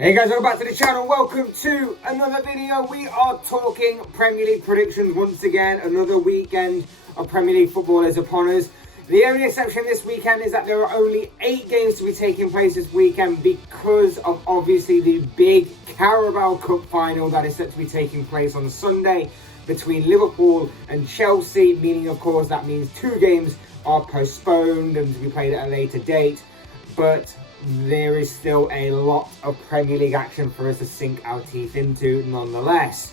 Hey guys, welcome back to the channel. Welcome to another video. We are talking Premier League predictions once again. Another weekend of Premier League football is upon us. The only exception this weekend is that there are only 8 games to be taking place this weekend because of obviously the big Carabao Cup final that is set to be taking place on Sunday between Liverpool and Chelsea, meaning of course that means 2 games are postponed and to be played at a later date. But there is still a lot of Premier League action for us to sink our teeth into nonetheless.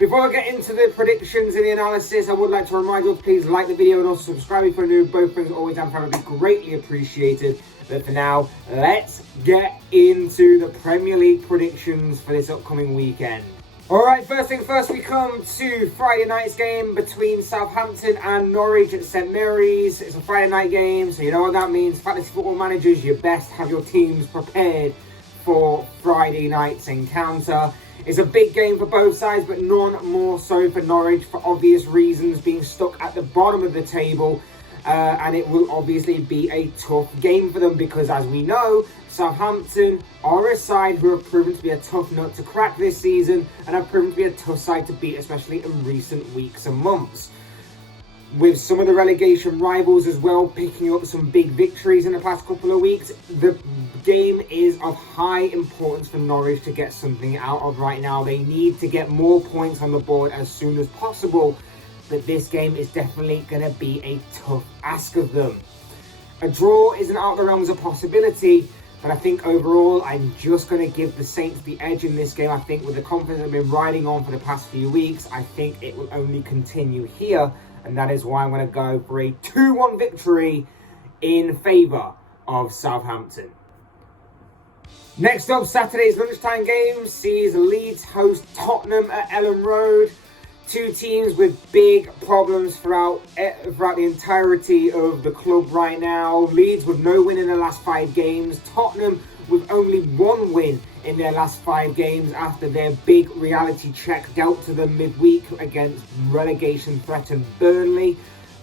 Before I get into the predictions and the analysis, I would like to remind you to please like the video and also subscribe if you're new. Both things always and forever be greatly appreciated. But for now, let's get into the Premier League predictions for this upcoming weekend. Alright, first thing first, we come to Friday night's game between Southampton and Norwich at St Mary's. It's a Friday night game, so you know what that means. Fantasy football managers, you best have your teams prepared for Friday night's encounter. It's a big game for both sides, but none more so for Norwich for obvious reasons, being stuck at the bottom of the table. And it will obviously be a tough game for them because, as we know, Southampton are a side who have proven to be a tough nut to crack this season and have proven to be a tough side to beat, especially in recent weeks and months. With some of the relegation rivals as well picking up some big victories in the past couple of weeks, the game is of high importance for Norwich to get something out of right now. They need to get more points on the board as soon as possible, but this game is definitely going to be a tough ask of them. A draw isn't out of the realms of possibility, but I think overall I'm just going to give the Saints the edge in this game. I think with the confidence I've been riding on for the past few weeks, I think it will only continue here, and that is why I'm going to go for a 2-1 victory in favour of Southampton. Next up, Saturday's lunchtime game sees Leeds host Tottenham at Ellen Road. 2 teams with big problems throughout the entirety of the club right now. Leeds with no win in their last 5 games. Tottenham with only 1 win in their last 5 games after their big reality check dealt to them midweek against relegation-threatened Burnley,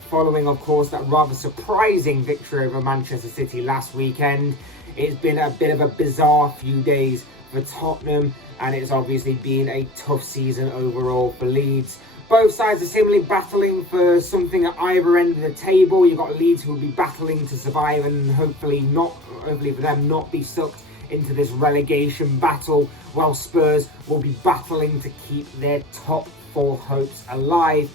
following, of course, that rather surprising victory over Manchester City last weekend. It's been a bit of a bizarre few days for Tottenham, and it's obviously been a tough season overall for Leeds. Both sides are seemingly battling for something at either end of the table. You've got Leeds who will be battling to survive and hopefully for them not be sucked into this relegation battle, while Spurs will be battling to keep their top 4 hopes alive.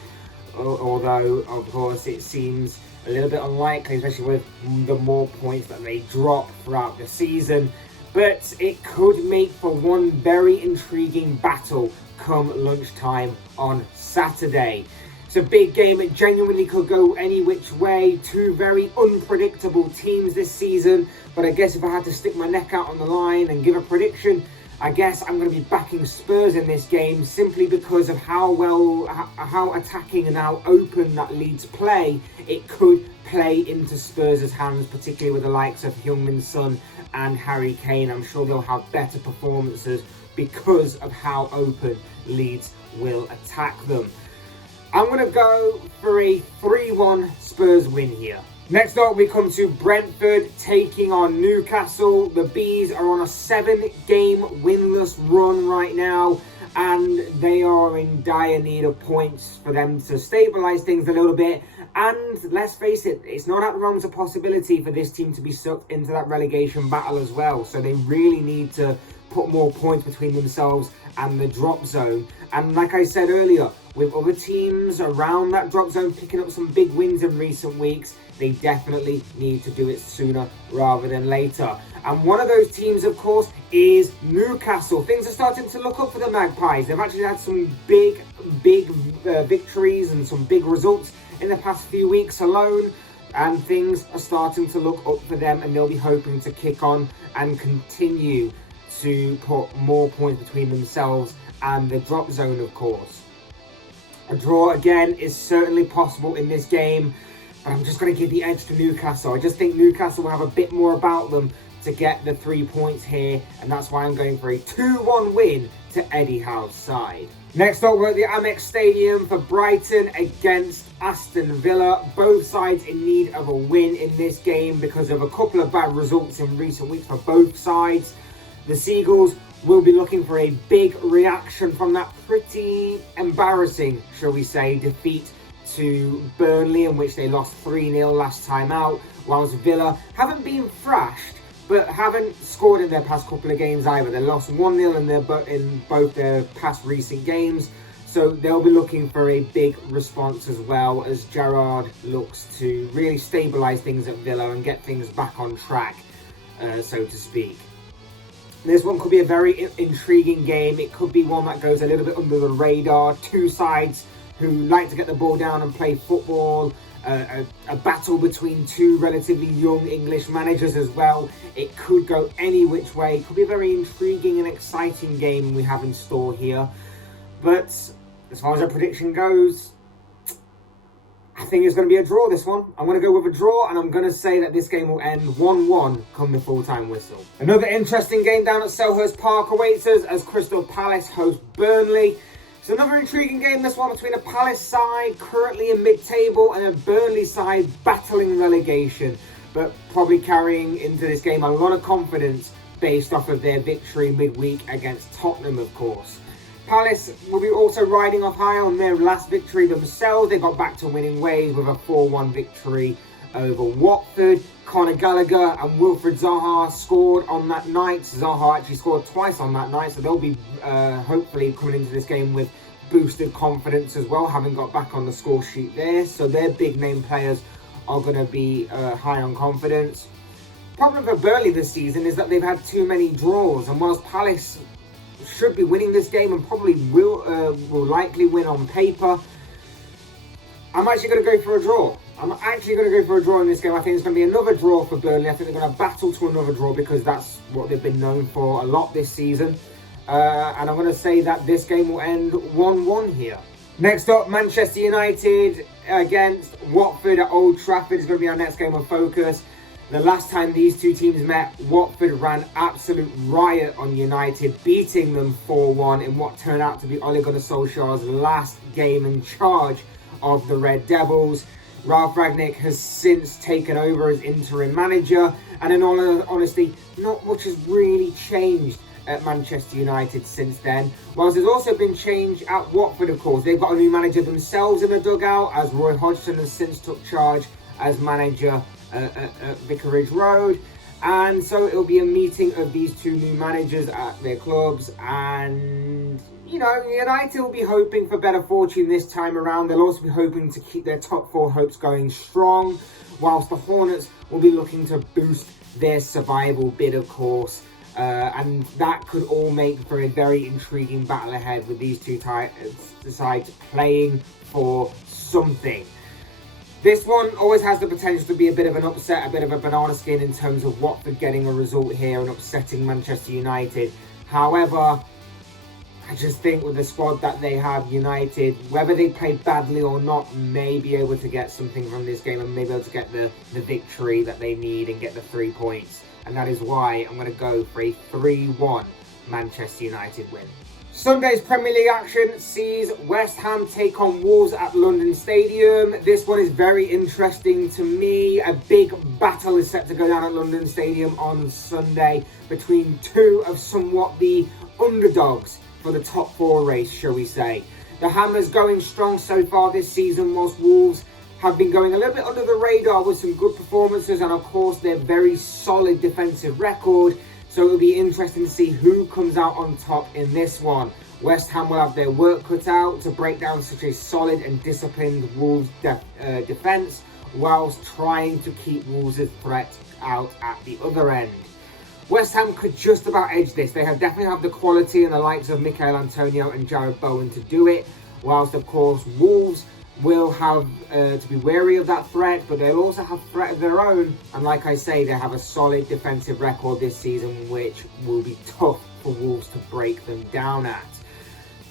Although, of course, it seems a little bit unlikely, especially with the more points that they drop throughout the season. But it could make for one very intriguing battle come lunchtime on Saturday. It's a big game. It genuinely could go any which way. 2 very unpredictable teams this season. But I guess if I had to stick my neck out on the line and give a prediction, I guess I'm going to be backing Spurs in this game simply because of how attacking and how open that Leeds play. It could play into Spurs' hands, particularly with the likes of Heung-min Son and Harry Kane. I'm sure they'll have better performances because of how open Leeds will attack them. I'm going to go for a 3-1 Spurs win here. Next up, we come to Brentford taking on Newcastle. The Bees are on a 7-game winless run right now, and they are in dire need of points for them to stabilise things a little bit. And let's face it, it's not out of the realms of possibility for this team to be sucked into that relegation battle as well. So they really need to put more points between themselves and the drop zone. And like I said earlier, with other teams around that drop zone picking up some big wins in recent weeks, they definitely need to do it sooner rather than later. And one of those teams, of course, is Newcastle. Things are starting to look up for the Magpies. They've actually had some big victories and some big results in the past few weeks alone. And things are starting to look up for them, and they'll be hoping to kick on and continue to put more points between themselves and the drop zone, of course. A draw, again, is certainly possible in this game, but I'm just going to give the edge to Newcastle. I just think Newcastle will have a bit more about them to get the 3 points here, and that's why I'm going for a 2-1 win to Eddie Howe's side. Next up, we're at the Amex Stadium for Brighton against Aston Villa. Both sides in need of a win in this game because of a couple of bad results in recent weeks for both sides. The Seagulls will be looking for a big reaction from that pretty embarrassing, shall we say, defeat to Burnley, in which they lost 3-0 last time out, whilst Villa haven't been thrashed, but haven't scored in their past couple of games either. They lost 1-0 in both their past recent games, so they'll be looking for a big response as well, as Gerrard looks to really stabilise things at Villa and get things back on track, so to speak. This one could be a very intriguing game. It could be one that goes a little bit under the radar. Two sides who like to get the ball down and play football. A battle between two relatively young English managers as well. It could go any which way. It could be a very intriguing and exciting game we have in store here. But as far as our prediction goes, I think it's going to be a draw, this one. I'm going to go with a draw, and I'm going to say that this game will end 1-1 come the full-time whistle. Another interesting game down at Selhurst Park awaits us as Crystal Palace host Burnley. It's another intriguing game, this one, between a Palace side currently in mid-table and a Burnley side battling relegation, but probably carrying into this game a lot of confidence based off of their victory midweek against Tottenham, of course. Palace will be also riding off high on their last victory themselves. They got back to winning ways with a 4-1 victory over Watford. Conor Gallagher and Wilfried Zaha scored on that night. Zaha actually scored twice on that night, so they'll be hopefully coming into this game with boosted confidence as well, having got back on the score sheet there. So their big name players are going to be high on confidence. Problem for Burnley this season is that they've had too many draws, and whilst Palace should be winning this game and probably will likely win on paper, I'm actually going to go for a draw. I'm actually going to go for a draw in this game. I think it's going to be another draw for Burnley. I think they're going to battle to another draw because that's what they've been known for a lot this season. And I'm going to say that this game will end 1-1 here. Next up, Manchester United against Watford at Old Trafford is going to be our next game of focus. The last time these two teams met, Watford ran absolute riot on United, beating them 4-1 in what turned out to be Ole Gunnar Solskjaer's last game in charge of the Red Devils. Ralf Rangnick has since taken over as interim manager, and in all honesty, not much has really changed at Manchester United since then. Whilst there's also been change at Watford, of course. They've got a new manager themselves in the dugout, as Roy Hodgson has since took charge as manager at Vicarage Road, and so it'll be a meeting of these two new managers at their clubs. And you know, United will be hoping for better fortune this time around. They'll also be hoping to keep their top four hopes going strong, whilst the Hornets will be looking to boost their survival bid, of course. And that could all make for a very intriguing battle ahead, with these two sides playing for something. This one always has the potential to be a bit of an upset, a bit of a banana skin in terms of Watford getting a result here and upsetting Manchester United. However, I just think with the squad that they have, United, whether they play badly or not, may be able to get something from this game and may be able to get the victory that they need and get the 3 points. And that is why I'm going to go for a 3-1 Manchester United win. Sunday's Premier League action sees West Ham take on Wolves at London Stadium. This one is very interesting to me. A big battle is set to go down at London Stadium on Sunday between two of somewhat the underdogs for the top four race, shall we say. The Hammers going strong so far this season, whilst Wolves have been going a little bit under the radar with some good performances and of course their very solid defensive record. So it'll be interesting to see who comes out on top in this one. West Ham will have their work cut out to break down such a solid and disciplined Wolves defence, whilst trying to keep Wolves' threat out at the other end. West Ham could just about edge this. They definitely have the quality and the likes of Mikel Antonio and Jared Bowen to do it, whilst of course Wolves will have to be wary of that threat, but they'll also have threat of their own. And like I say, they have a solid defensive record this season, which will be tough for Wolves to break them down at.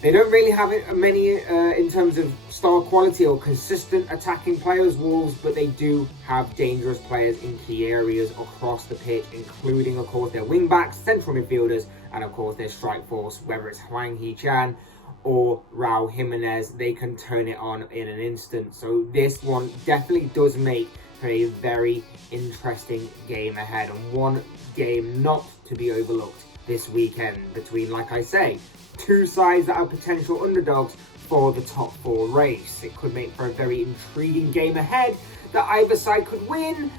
They don't really have many in terms of star quality or consistent attacking players, Wolves, but they do have dangerous players in key areas across the pitch, including of course their wing backs, central midfielders, and of course their strike force, whether it's Hwang Hee-chan or Raul Jimenez. They can turn it on in an instant. So this one definitely does make for a very interesting game ahead, and one game not to be overlooked this weekend between, like I say, two sides that are potential underdogs for the top four race. It could make for a very intriguing game ahead that either side could win.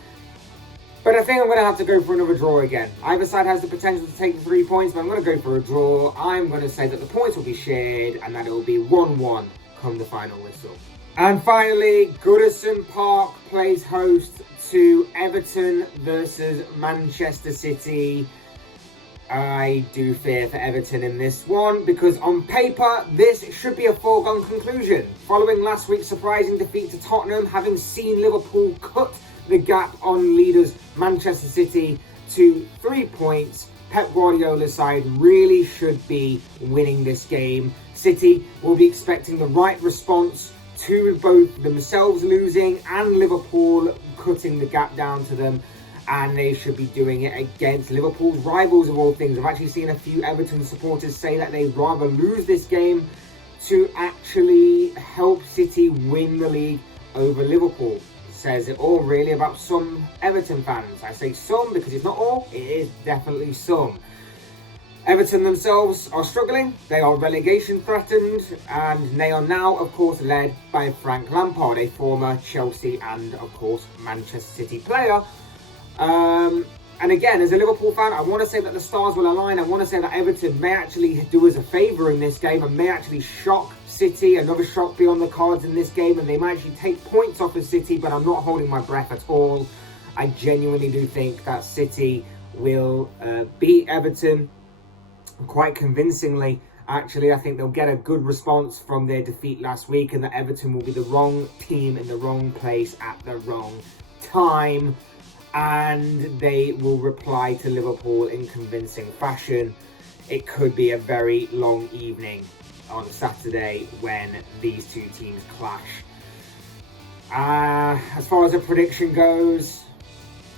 But I think I'm going to have to go for another draw again. Either side has the potential to take the 3 points, but I'm going to go for a draw. I'm going to say that the points will be shared and that it will be 1-1 come the final whistle. And finally, Goodison Park plays host to Everton versus Manchester City. I do fear for Everton in this one because on paper, this should be a foregone conclusion. Following last week's surprising defeat to Tottenham, having seen Liverpool cut the gap on leaders Manchester City to 3 points, Pep Guardiola's side really should be winning this game. City will be expecting the right response to both themselves losing and Liverpool cutting the gap down to them, and they should be doing it against Liverpool's rivals of all things. I've actually seen a few Everton supporters say that they'd rather lose this game to actually help City win the league over Liverpool. Says it all really about some Everton fans. I say some because it's not all, it is definitely some. Everton themselves are struggling, they are relegation threatened, and they are now of course led by Frank Lampard, a former Chelsea and of course Manchester City player. And again, as a Liverpool fan, I want to say that the stars will align. I want to say that Everton may actually do us a favour in this game and may actually shock City. Another shock be on the cards in this game, and they might actually take points off of City, but I'm not holding my breath at all. I genuinely do think that City will beat Everton quite convincingly. Actually, I think they'll get a good response from their defeat last week, and that Everton will be the wrong team in the wrong place at the wrong time, and they will reply to Liverpool in convincing fashion. It could be a very long evening on Saturday when these two teams clash. As far as a prediction goes,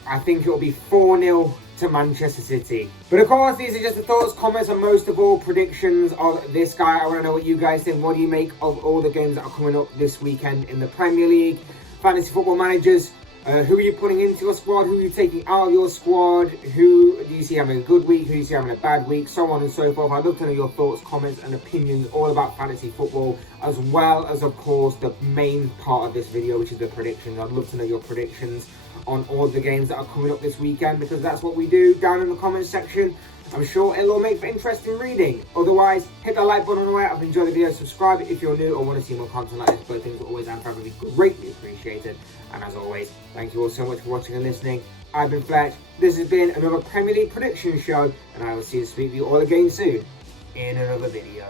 I think it will be 4-0 to Manchester City. But of course, these are just the thoughts, comments, and most of all, predictions of this guy. I want to know what you guys think. What do you make of all the games that are coming up this weekend in the Premier League? Fantasy football managers, who are you putting into your squad? Who are you taking out of your squad? Who do you see having a good week? Who do you see having a bad week? So on and so forth. I'd love to know your thoughts, comments, and opinions all about fantasy football, as well as, of course, the main part of this video, which is the predictions. I'd love to know your predictions on all the games that are coming up this weekend, because that's what we do down in the comments section. I'm sure it'll all make for interesting reading. Otherwise, hit that like button on the way. I've enjoyed the video. Subscribe if you're new or want to see more content like this. Both things are always and probably greatly appreciated. And as always, thank you all so much for watching and listening. I've been Fletch. This has been another Premier League prediction show, and I will see you all again soon in another video.